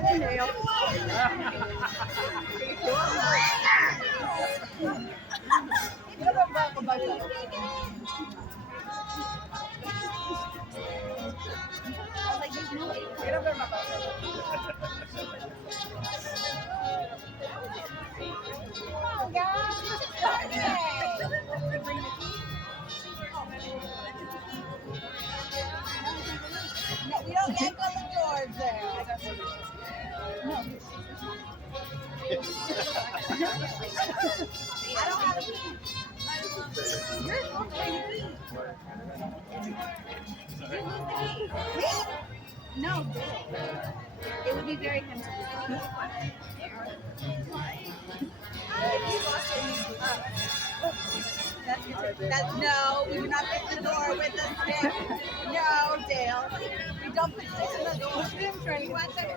Nail. Oh, no, we don't yank on the doors there. I don't have a key. You're supposed to bring a key. You lose the key. Me? No, it would be very tempting. No, we do not fix the door with a stick. No, Dale. We don't put sticks in the door. We want them to